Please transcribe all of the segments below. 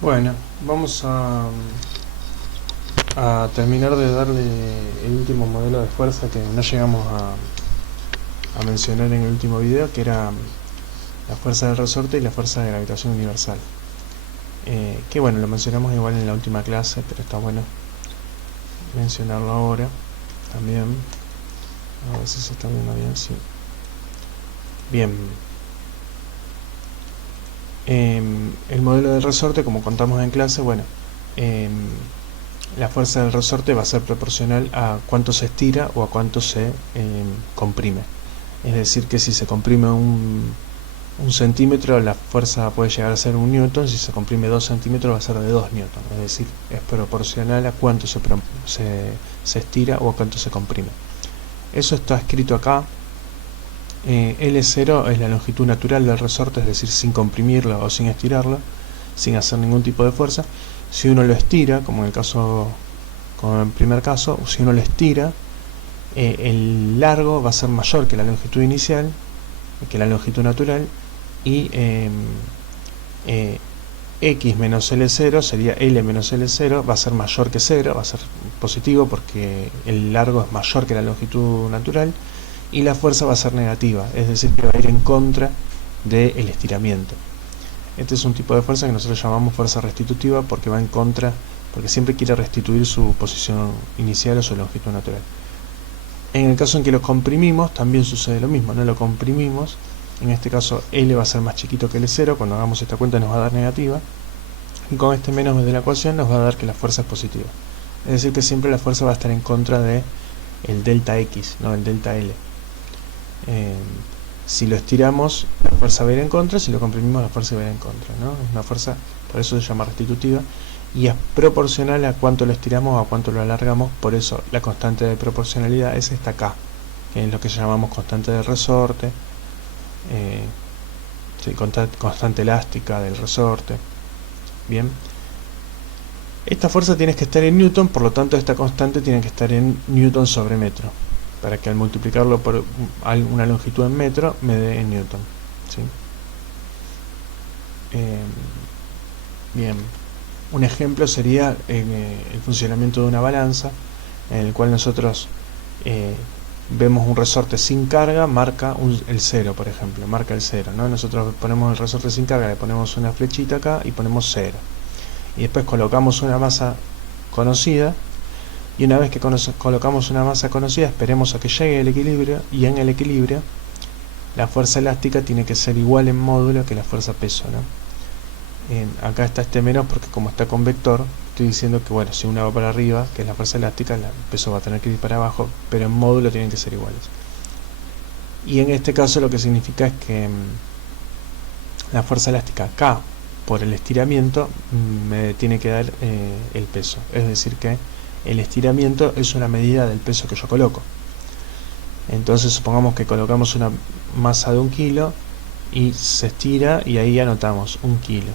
Bueno, vamos a terminar de darle el último modelo de fuerza que no llegamos a mencionar en el último video, que era la fuerza del resorte y la fuerza de gravitación universal. Que bueno, lo mencionamos igual en la última clase, pero está bueno mencionarlo ahora también. A ver si se está viendo bien, sí. Bien. El modelo del resorte, como contamos en clase, bueno, la fuerza del resorte va a ser proporcional a cuánto se estira o a cuánto se comprime. Es decir, que si se comprime un centímetro, la fuerza puede llegar a ser 1 newton. Si se comprime 2 centímetros, va a ser de 2 newton. Es decir, es proporcional a cuánto se estira o a cuánto se comprime. Eso está escrito acá. L0 es la longitud natural del resorte, es decir, sin comprimirlo o sin estirarlo, sin hacer ningún tipo de fuerza. Si uno lo estira, como en el primer caso, si uno lo estira, el largo va a ser mayor que la longitud inicial, que la longitud natural, y x menos L0 sería L menos L0, va a ser mayor que 0, va a ser positivo porque el largo es mayor que la longitud natural, y la fuerza va a ser negativa, es decir, que va a ir en contra del estiramiento. Este es un tipo de fuerza que nosotros llamamos fuerza restitutiva, porque va en contra, porque siempre quiere restituir su posición inicial o su longitud natural. En el caso en que lo comprimimos, también sucede lo mismo, no lo comprimimos. En este caso L va a ser más chiquito que L0, cuando hagamos esta cuenta nos va a dar negativa, y con este menos de la ecuación nos va a dar que la fuerza es positiva. Es decir, que siempre la fuerza va a estar en contra de el delta X, no el delta L. Si lo estiramos, la fuerza va a ir en contra; si lo comprimimos, la fuerza va a ir en contra, ¿no? Es una fuerza, por eso se llama restitutiva, y es proporcional a cuánto lo estiramos o a cuánto lo alargamos. Por eso la constante de proporcionalidad es esta K, que es lo que llamamos constante de resorte, constante elástica del resorte. Bien, esta fuerza tiene que estar en newton, por lo tanto esta constante tiene que estar en newton sobre metro, para que al multiplicarlo por una longitud en metro me dé en newton, ¿sí? Bien, un ejemplo sería el funcionamiento de una balanza, en el cual nosotros vemos un resorte sin carga, marca el 0, por ejemplo, marca el 0, ¿no? Nosotros ponemos el resorte sin carga, le ponemos una flechita acá y ponemos 0. Y después colocamos una masa conocida, y una vez que colocamos una masa conocida, esperemos a que llegue el equilibrio, y en el equilibrio la fuerza elástica tiene que ser igual en módulo que la fuerza peso, ¿no? Acá está este menos porque como está con vector, estoy diciendo que bueno, si una va para arriba, que es la fuerza elástica, el peso va a tener que ir para abajo, pero en módulo tienen que ser iguales. Y en este caso lo que significa es que la fuerza elástica K por el estiramiento me tiene que dar el peso, es decir que el estiramiento es una medida del peso que yo coloco. Entonces supongamos que colocamos una masa de 1 kilo y se estira, y ahí anotamos 1 kilo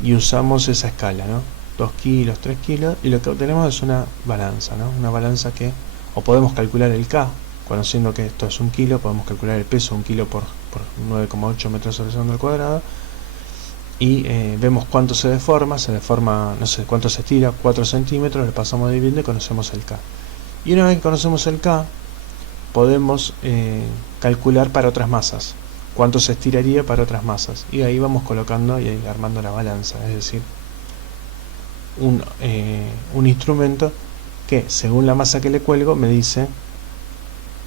y usamos esa escala, ¿no? 2 kilos, 3 kilos, y lo que obtenemos es una balanza, ¿no? Una balanza que, o podemos calcular el K, conociendo que esto es 1 kilo, podemos calcular el peso, 1 kilo por 9,8 metros sobre segundo al cuadrado, y vemos cuánto se deforma, no sé cuánto se estira, 4 centímetros, le pasamos dividiendo y conocemos el K. Y una vez que conocemos el K, podemos calcular para otras masas, cuánto se estiraría para otras masas, y ahí vamos colocando y armando la balanza, es decir, un instrumento que según la masa que le cuelgo me dice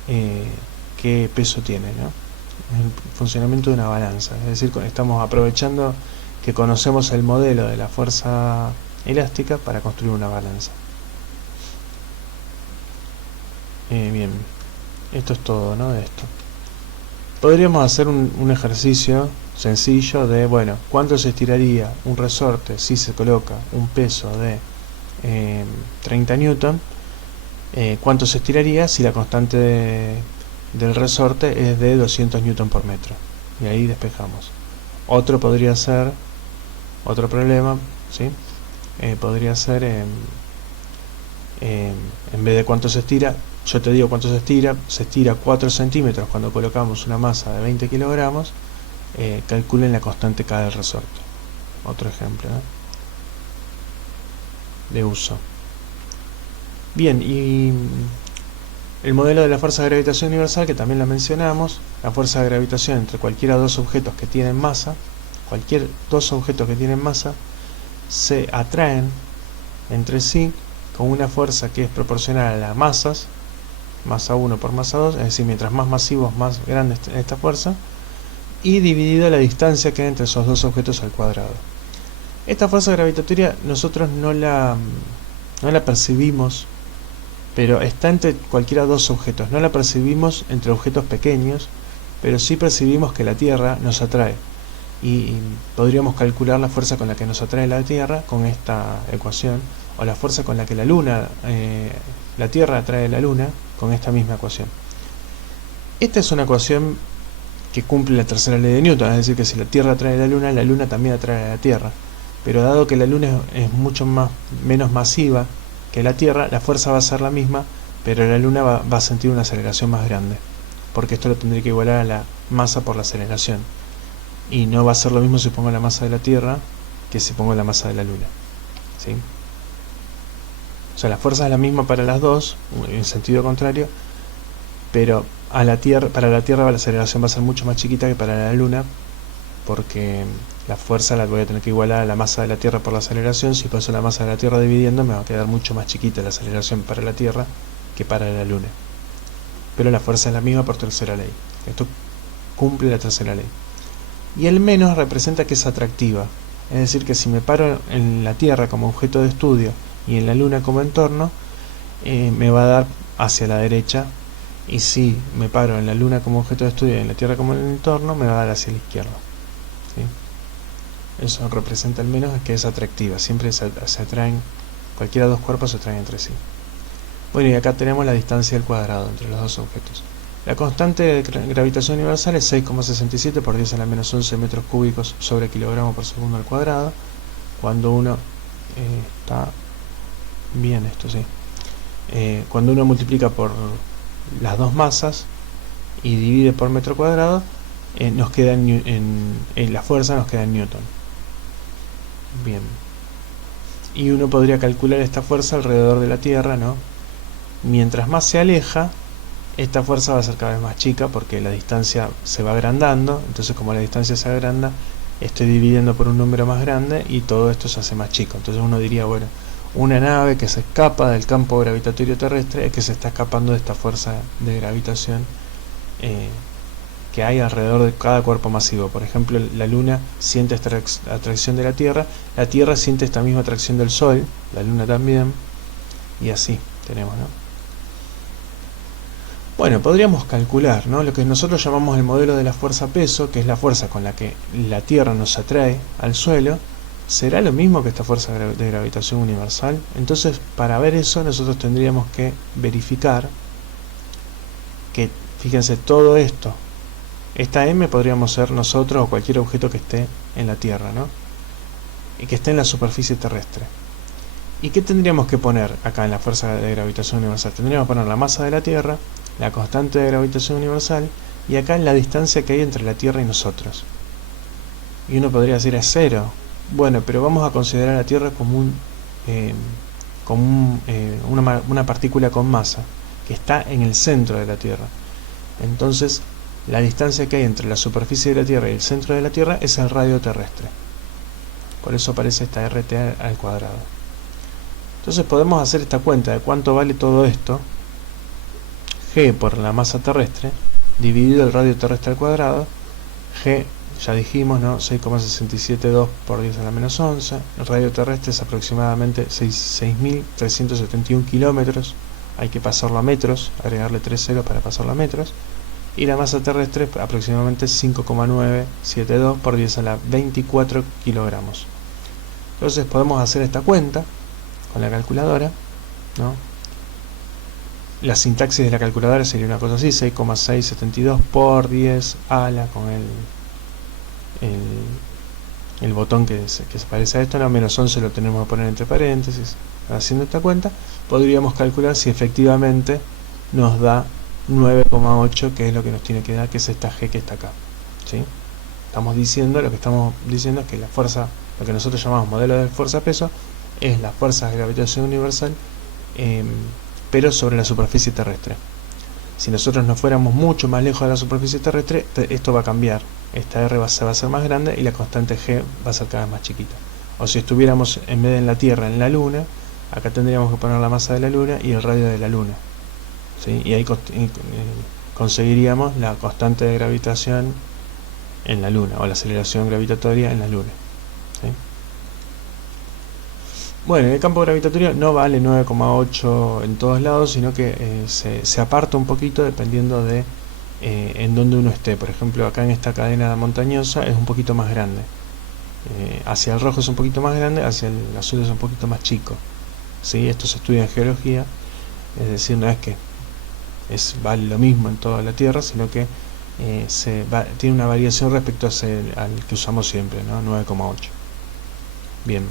qué peso tiene, ¿no? Es el funcionamiento de una balanza, es decir, estamos aprovechando que conocemos el modelo de la fuerza elástica para construir una balanza. Bien, esto es todo, ¿no? De esto podríamos hacer un ejercicio sencillo de, bueno, ¿cuánto se estiraría un resorte si se coloca un peso de 30 newton? ¿Cuánto se estiraría si la constante del resorte es de 200 newton por metro? Y ahí despejamos. Otro podría ser, otro problema, ¿sí? Podría ser, en vez de cuánto se estira, yo te digo cuánto se estira 4 centímetros cuando colocamos una masa de 20 kilogramos, calculen la constante K del resorte. Otro ejemplo, ¿no? de uso. Bien, y el modelo de la fuerza de gravitación universal, que también la mencionamos, la fuerza de gravitación entre cualquiera de dos objetos que tienen masa, se atraen entre sí con una fuerza que es proporcional a las masas, masa 1 por masa 2, es decir, mientras más masivos, más grande es esta fuerza, y dividida la distancia que hay entre esos dos objetos al cuadrado. Esta fuerza gravitatoria nosotros no la percibimos, pero está entre cualquiera de dos objetos. No la percibimos entre objetos pequeños, pero sí percibimos que la Tierra nos atrae. Y podríamos calcular la fuerza con la que nos atrae la Tierra con esta ecuación, o la fuerza con la que la Tierra atrae a la Luna con esta misma ecuación. Esta es una ecuación que cumple la tercera ley de Newton, es decir, que si la Tierra atrae a la Luna también atrae a la Tierra. Pero dado que la Luna es mucho menos masiva que la Tierra, la fuerza va a ser la misma, pero la Luna va a sentir una aceleración más grande, porque esto lo tendría que igualar a la masa por la aceleración. Y no va a ser lo mismo si pongo la masa de la Tierra que si pongo la masa de la Luna, ¿sí? O sea, la fuerza es la misma para las dos, en sentido contrario, pero para la Tierra la aceleración va a ser mucho más chiquita que para la Luna, porque la fuerza la voy a tener que igualar a la masa de la Tierra por la aceleración. Si paso la masa de la Tierra dividiendo, me va a quedar mucho más chiquita la aceleración para la Tierra que para la Luna. Pero la fuerza es la misma por tercera ley. Esto cumple la tercera ley. Y el menos representa que es atractiva. Es decir, que si me paro en la Tierra como objeto de estudio y en la Luna como entorno, me va a dar hacia la derecha. Y si me paro en la Luna como objeto de estudio y en la Tierra como entorno, me va a dar hacia la izquierda, ¿sí? Eso representa al menos que es atractiva. Siempre se atraen, cualquiera de dos cuerpos se atraen entre sí. Bueno, y acá tenemos la distancia al cuadrado entre los dos objetos. La constante de gravitación universal es 6,67 por 10 a la menos 11 metros cúbicos sobre kilogramo por segundo al cuadrado. Cuando uno está bien esto, sí. Cuando uno multiplica por las dos masas y divide por metro cuadrado, nos queda la fuerza nos queda en Newton. Bien. Y uno podría calcular esta fuerza alrededor de la Tierra, ¿no? Mientras más se aleja, esta fuerza va a ser cada vez más chica porque la distancia se va agrandando. Entonces, como la distancia se agranda, estoy dividiendo por un número más grande y todo esto se hace más chico. Entonces uno diría, bueno, una nave que se escapa del campo gravitatorio terrestre es que se está escapando de esta fuerza de gravitación que hay alrededor de cada cuerpo masivo. Por ejemplo, la Luna siente esta atracción de la Tierra siente esta misma atracción del Sol, la Luna también, y así tenemos, ¿no? Bueno, podríamos calcular, ¿no?, lo que nosotros llamamos el modelo de la fuerza-peso, que es la fuerza con la que la Tierra nos atrae al suelo. ¿Será lo mismo que esta fuerza de gravitación universal? Entonces, para ver eso, nosotros tendríamos que verificar que, fíjense, todo esto, esta M podríamos ser nosotros o cualquier objeto que esté en la Tierra, ¿no?, y que esté en la superficie terrestre. ¿Y qué tendríamos que poner acá en la fuerza de gravitación universal? Tendríamos que poner la masa de la Tierra, la constante de gravitación universal, y acá la distancia que hay entre la Tierra y nosotros. Y uno podría decir es cero. Bueno, pero vamos a considerar a la Tierra como una partícula con masa que está en el centro de la Tierra. Entonces, la distancia que hay entre la superficie de la Tierra y el centro de la Tierra es el radio terrestre. Por eso aparece esta RT al cuadrado. Entonces podemos hacer esta cuenta de cuánto vale todo esto. G por la masa terrestre dividido el radio terrestre al cuadrado. G, ya dijimos, ¿no?, 6,672 por 10 a la menos 11. El radio terrestre es aproximadamente 6.371 kilómetros. Hay que pasarlo a metros, agregarle 3 ceros para pasarlo a metros. Y la masa terrestre aproximadamente 5,972 por 10 a la 24 kilogramos. Entonces podemos hacer esta cuenta con la calculadora, ¿no? La sintaxis de la calculadora sería una cosa así: 6,672 por 10 a la, con el botón que se parece a esto, no, menos 11 lo tenemos que poner entre paréntesis. Haciendo esta cuenta podríamos calcular si efectivamente nos da 9,8, que es lo que nos tiene que dar, que es esta G que está acá, ¿sí? Lo que estamos diciendo es que la fuerza, lo que nosotros llamamos modelo de fuerza-peso, es la fuerza de gravitación universal, pero sobre la superficie terrestre. Si nosotros nos fuéramos mucho más lejos de la superficie terrestre, esto va a cambiar. Esta R va a ser más grande y la constante G va a ser cada vez más chiquita. O si estuviéramos en vez de en la Tierra, en la Luna, acá tendríamos que poner la masa de la Luna y el radio de la Luna, ¿sí? Y ahí conseguiríamos la constante de gravitación en la Luna, o la aceleración gravitatoria en la Luna, ¿sí? Bueno, el campo gravitatorio no vale 9,8 en todos lados, sino que se aparta un poquito dependiendo de en donde uno esté. Por ejemplo, acá en esta cadena montañosa es un poquito más grande. Hacia el rojo es un poquito más grande, hacia el azul es un poquito más chico, ¿sí? Esto se estudia en geología, es decir, no es que vale lo mismo en toda la Tierra, sino que tiene una variación respecto al que usamos siempre, ¿no? 9,8. Bien.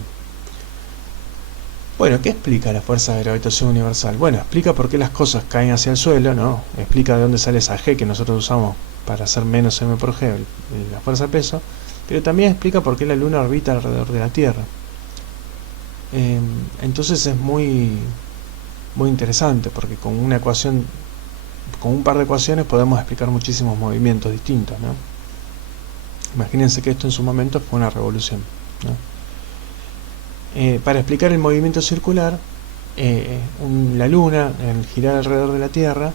Bueno, ¿qué explica la fuerza de gravitación universal? Bueno, explica por qué las cosas caen hacia el suelo, ¿no? Explica de dónde sale esa G que nosotros usamos para hacer menos m por g, la fuerza de peso, pero también explica por qué la Luna orbita alrededor de la Tierra. Entonces es muy interesante, porque con una ecuación, con un par de ecuaciones podemos explicar muchísimos movimientos distintos, ¿no? Imagínense que esto en su momento fue una revolución, ¿no? Para explicar el movimiento circular, la Luna, al girar alrededor de la Tierra,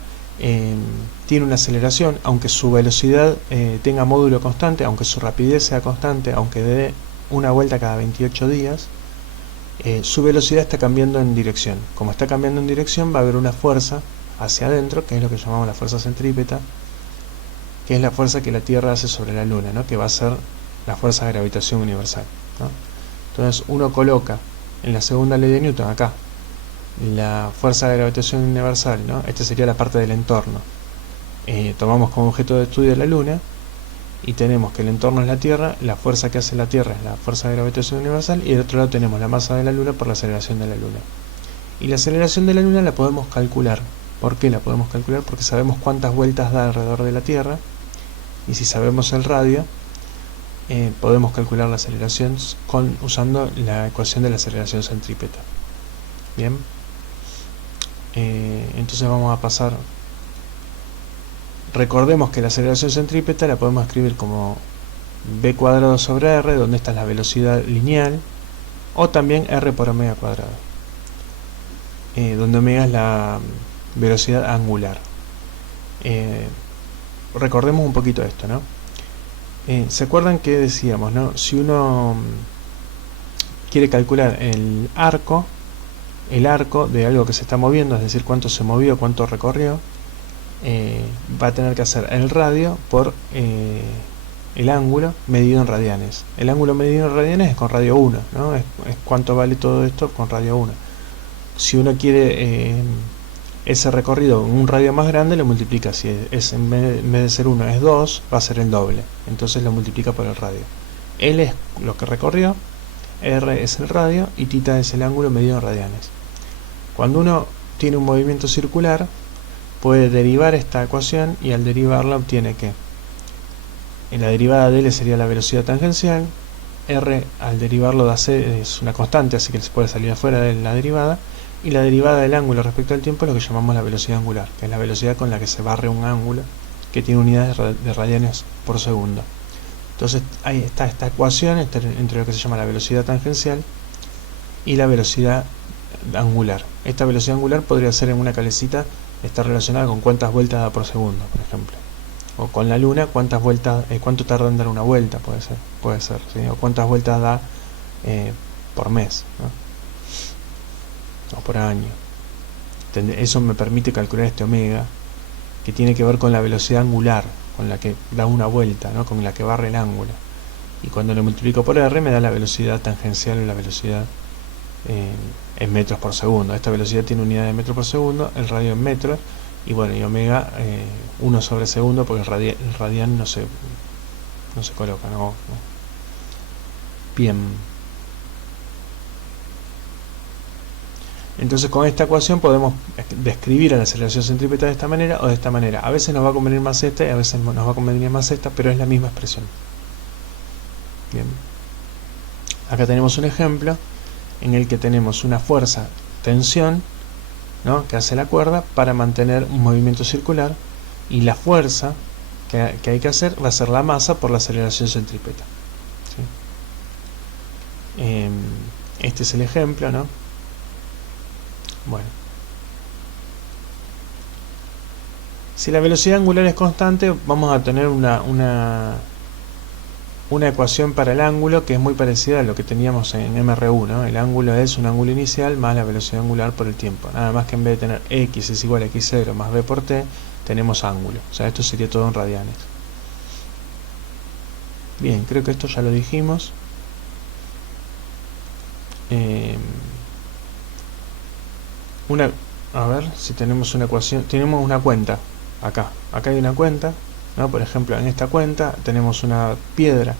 tiene una aceleración, aunque su velocidad tenga módulo constante, aunque su rapidez sea constante, aunque dé una vuelta cada 28 días, su velocidad está cambiando en dirección. Como está cambiando en dirección, va a haber una fuerza hacia adentro, que es lo que llamamos la fuerza centrípeta, que es la fuerza que la Tierra hace sobre la Luna, ¿no? Que va a ser la fuerza de gravitación universal, ¿no? Entonces uno coloca en la segunda ley de Newton, acá, la fuerza de gravitación universal, ¿no? Esta sería la parte del entorno. Tomamos como objeto de estudio la Luna y tenemos que el entorno es la Tierra, la fuerza que hace la Tierra es la fuerza de gravitación universal, y del otro lado tenemos la masa de la Luna por la aceleración de la Luna. Y la aceleración de la Luna la podemos calcular. ¿Por qué la podemos calcular? Porque sabemos cuántas vueltas da alrededor de la Tierra, y si sabemos el radio, podemos calcular la aceleración usando la ecuación de la aceleración centrípeta. Bien, entonces vamos a pasar. Recordemos que la aceleración centrípeta la podemos escribir como b cuadrado sobre r, donde esta es la velocidad lineal, o también r por omega cuadrado, donde omega es la velocidad angular. Recordemos un poquito esto, ¿no? ¿Se acuerdan que decíamos, ¿no? Si uno quiere calcular el arco de algo que se está moviendo, es decir, cuánto se movió, cuánto recorrió, va a tener que hacer el radio por el ángulo medido en radianes. El ángulo medido en radianes es con radio 1, ¿no? Es cuánto vale todo esto con radio 1. Si uno quiere ese recorrido en un radio más grande, lo multiplica. Si en vez de ser 1 es 2, va a ser el doble. Entonces lo multiplica por el radio. L es lo que recorrió, R es el radio y θ es el ángulo medido en radianes. Cuando uno tiene un movimiento circular, puede derivar esta ecuación, y al derivarla obtiene que en la derivada de L sería la velocidad tangencial, R al derivarlo da C, es una constante, así que se puede salir afuera de la derivada, y la derivada del ángulo respecto al tiempo es lo que llamamos la velocidad angular, que es la velocidad con la que se barre un ángulo que tiene unidades de radianes por segundo. Entonces ahí está esta ecuación entre lo que se llama la velocidad tangencial y la velocidad angular. Esta velocidad angular podría ser en una calecita, está relacionada con cuántas vueltas da por segundo, por ejemplo. O con la Luna, cuántas vueltas, cuánto tarda en dar una vuelta, puede ser, ¿sí? O cuántas vueltas da por mes, ¿no? O por año. Eso me permite calcular este omega, que tiene que ver con la velocidad angular, con la que da una vuelta, ¿no? Con la que barre el ángulo. Y cuando lo multiplico por R me da la velocidad tangencial, o la velocidad en metros por segundo. Esta velocidad tiene unidad de metro por segundo, el radio en metros, y bueno, y omega 1 sobre segundo, porque el radian no se coloca, ¿no? Bien. Entonces con esta ecuación podemos describir a la aceleración centrípeta de esta manera o de esta manera. A veces nos va a convenir más esta y a veces nos va a convenir más esta, pero es la misma expresión. Bien. Acá tenemos un ejemplo en el que tenemos una fuerza, tensión, ¿no?, que hace la cuerda para mantener un movimiento circular, y la fuerza que hay que hacer va a ser la masa por la aceleración centrípeta. ¿Sí? Este es el ejemplo, ¿no? Bueno, si la velocidad angular es constante, vamos a tener una ecuación para el ángulo que es muy parecida a lo que teníamos en MRU, ¿no? El ángulo es un ángulo inicial más la velocidad angular por el tiempo. Nada más que en vez de tener x es igual a x0 más b por t, tenemos ángulo. O sea, esto sería todo en radianes. Bien, creo que esto ya lo dijimos. A ver si tenemos una ecuación. Tenemos una cuenta acá. Acá hay una cuenta, ¿no? Por ejemplo, en esta cuenta tenemos una piedra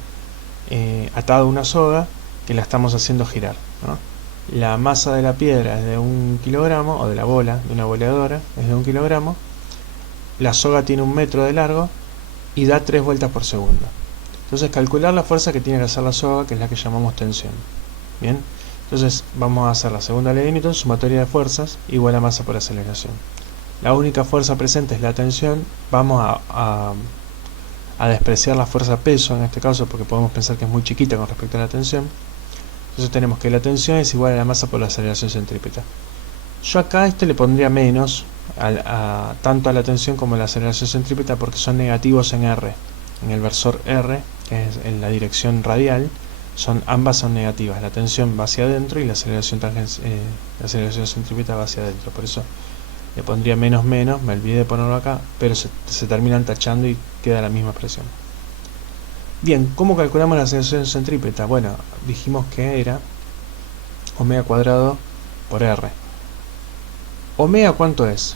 atada a una soga que la estamos haciendo girar, ¿no? La masa de la piedra es de 1 kilogramo, o de la bola, de una boleadora, es de 1 kilogramo. La soga tiene 1 metro de largo y da 3 vueltas por segundo. Entonces, calcular la fuerza que tiene que hacer la soga, que es la que llamamos tensión. Bien, entonces vamos a hacer la segunda ley de Newton, sumatoria de fuerzas igual a masa por aceleración. La única fuerza presente es la tensión. Vamos a despreciar la fuerza peso en este caso, porque podemos pensar que es muy chiquita con respecto a la tensión. Entonces tenemos que la tensión es igual a la masa por la aceleración centrípeta. Yo acá a este le pondría menos, tanto a la tensión como a la aceleración centrípeta, porque son negativos en R. En el versor R, que es en la dirección radial, ambas son negativas. La tensión va hacia adentro y la aceleración centrípeta va hacia adentro. Por eso le pondría menos, me olvidé de ponerlo acá, pero se terminan tachando y queda la misma expresión. Bien, ¿cómo calculamos la aceleración centrípeta? Bueno, dijimos que era omega cuadrado por R. ¿Omega cuánto es?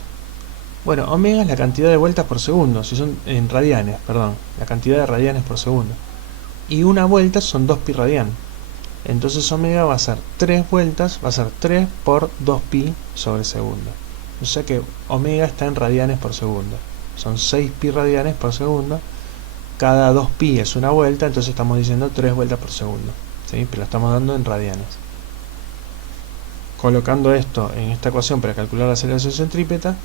Bueno, omega es la cantidad de vueltas por segundo, si son en radianes, perdón, la cantidad de radianes por segundo. Y una vuelta son 2 pi radian. Entonces omega va a ser 3 vueltas, va a ser 3 por 2 pi sobre segundo. O sea que omega está en radianes por segundo. Son 6 pi radianes por segundo. Cada 2 pi es una vuelta, entonces estamos diciendo 3 vueltas por segundo, ¿sí? Pero lo estamos dando en radianes. Colocando esto en esta ecuación para calcular la aceleración centrípeta,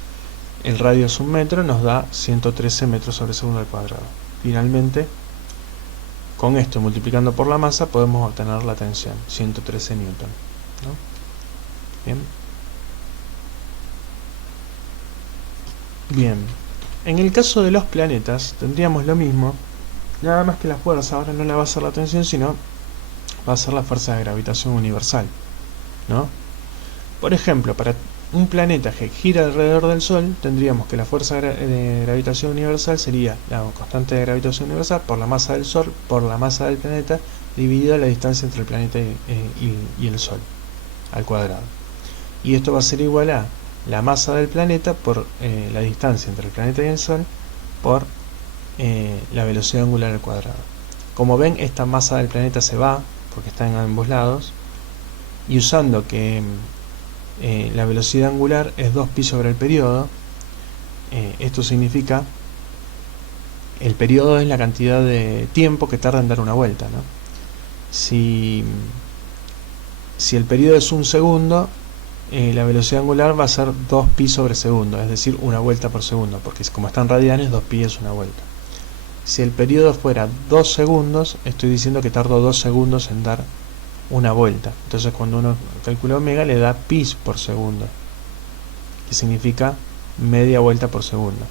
el radio es 1 metro, nos da 113 metros sobre segundo al cuadrado. Finalmente, con esto multiplicando por la masa, podemos obtener la tensión, 113 newton, ¿no? Bien. Bien. En el caso de los planetas, tendríamos lo mismo, nada más que la fuerza ahora no la va a hacer la tensión, sino va a ser la fuerza de gravitación universal, ¿no? Por ejemplo, para un planeta que gira alrededor del Sol, tendríamos que la fuerza de gravitación universal sería la constante de gravitación universal por la masa del Sol, por la masa del planeta, dividida la distancia entre el planeta y el Sol, al cuadrado. Y esto va a ser igual a la masa del planeta por la distancia entre el planeta y el Sol, por la velocidad angular al cuadrado. Como ven, esta masa del planeta se va, porque está en ambos lados, y usando que la velocidad angular es 2 pi sobre el periodo, esto significa el periodo es la cantidad de tiempo que tarda en dar una vuelta, ¿no? Si el periodo es 1 segundo, la velocidad angular va a ser 2 pi sobre segundo, es decir, una vuelta por segundo, porque como están radianes, 2 pi es una vuelta. Si el periodo fuera 2 segundos, estoy diciendo que tardo 2 segundos en dar una vuelta. Entonces cuando uno calcula omega le da pi por segundo, que significa media vuelta por segundo,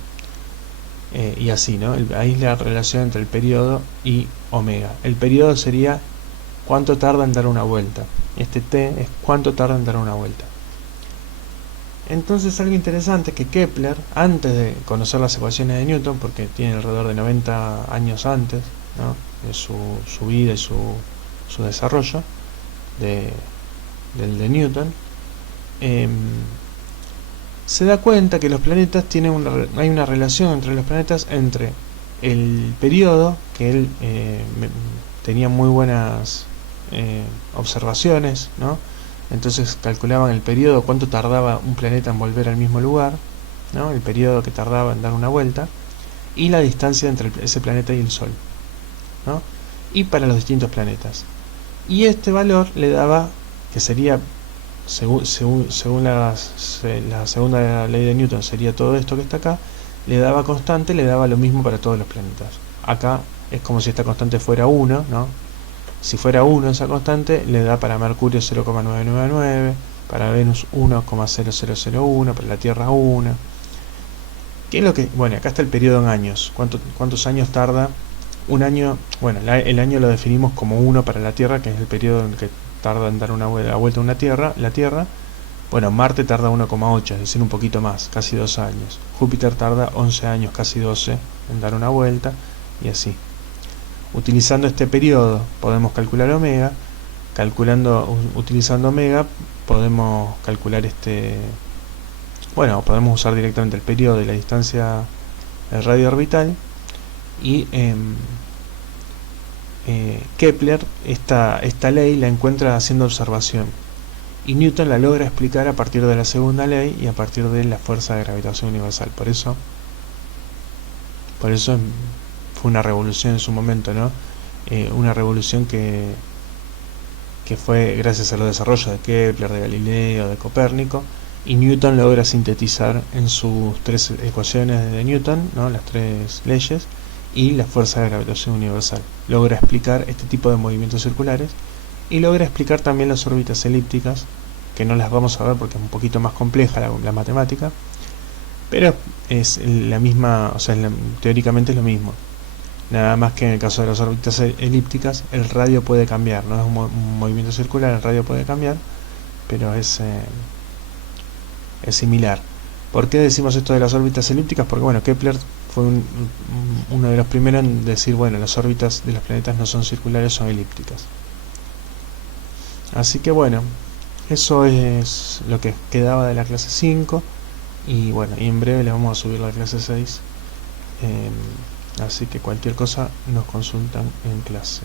y así, ¿no? Ahí es la relación entre el periodo y omega. El periodo sería cuánto tarda en dar una vuelta, este t es cuánto tarda en dar una vuelta. Entonces, algo interesante es que Kepler, antes de conocer las ecuaciones de Newton, porque tiene alrededor de 90 años antes, ¿no?, de su vida y su desarrollo del de Newton, se da cuenta que los planetas hay una relación entre los planetas, entre el periodo, que él tenía muy buenas observaciones, ¿no? Entonces calculaban el periodo, cuánto tardaba un planeta en volver al mismo lugar, ¿no?, el periodo que tardaba en dar una vuelta, y la distancia entre ese planeta y el Sol, ¿no?, y para los distintos planetas. Y este valor le daba que sería, según la segunda ley de Newton, sería todo esto que está acá, le daba constante, le daba lo mismo para todos los planetas. Acá es como si esta constante fuera 1, ¿no? Si fuera 1 esa constante, le da para Mercurio 0,999, para Venus 1,0001, para la Tierra 1. ¿Qué es lo que...? Bueno, acá está el periodo en años. ¿Cuántos años tarda un año? Bueno, el año lo definimos como 1 para la Tierra, que es el periodo en el que tarda en dar la vuelta a la Tierra. Bueno, Marte tarda 1,8, es decir, un poquito más, casi 2 años. Júpiter tarda 11 años, casi 12, en dar una vuelta, y así. Utilizando este periodo podemos calcular omega. Utilizando omega podemos calcular podemos usar directamente el periodo y la distancia del radio orbital. Y Kepler esta ley la encuentra haciendo observación, y Newton la logra explicar a partir de la segunda ley y a partir de la fuerza de gravitación universal. Por eso fue una revolución en su momento, ¿no? Una revolución que fue gracias a los desarrollos de Kepler, de Galileo, de Copérnico, y Newton logra sintetizar en sus 3 ecuaciones de Newton, ¿no? Las 3 leyes y la fuerza de gravitación universal. Logra explicar este tipo de movimientos circulares y logra explicar también las órbitas elípticas, que no las vamos a ver porque es un poquito más compleja la matemática, pero es la misma, o sea, teóricamente es lo mismo. Nada más que en el caso de las órbitas elípticas el radio puede cambiar, no es un movimiento circular, el radio puede cambiar, pero es similar. ¿Por qué decimos esto de las órbitas elípticas? Porque bueno, Kepler fue uno de los primeros en decir, bueno, las órbitas de los planetas no son circulares, son elípticas. Así que bueno, eso es lo que quedaba de la clase 5, y bueno, y en breve le vamos a subir la clase 6. Así que cualquier cosa nos consultan en clase.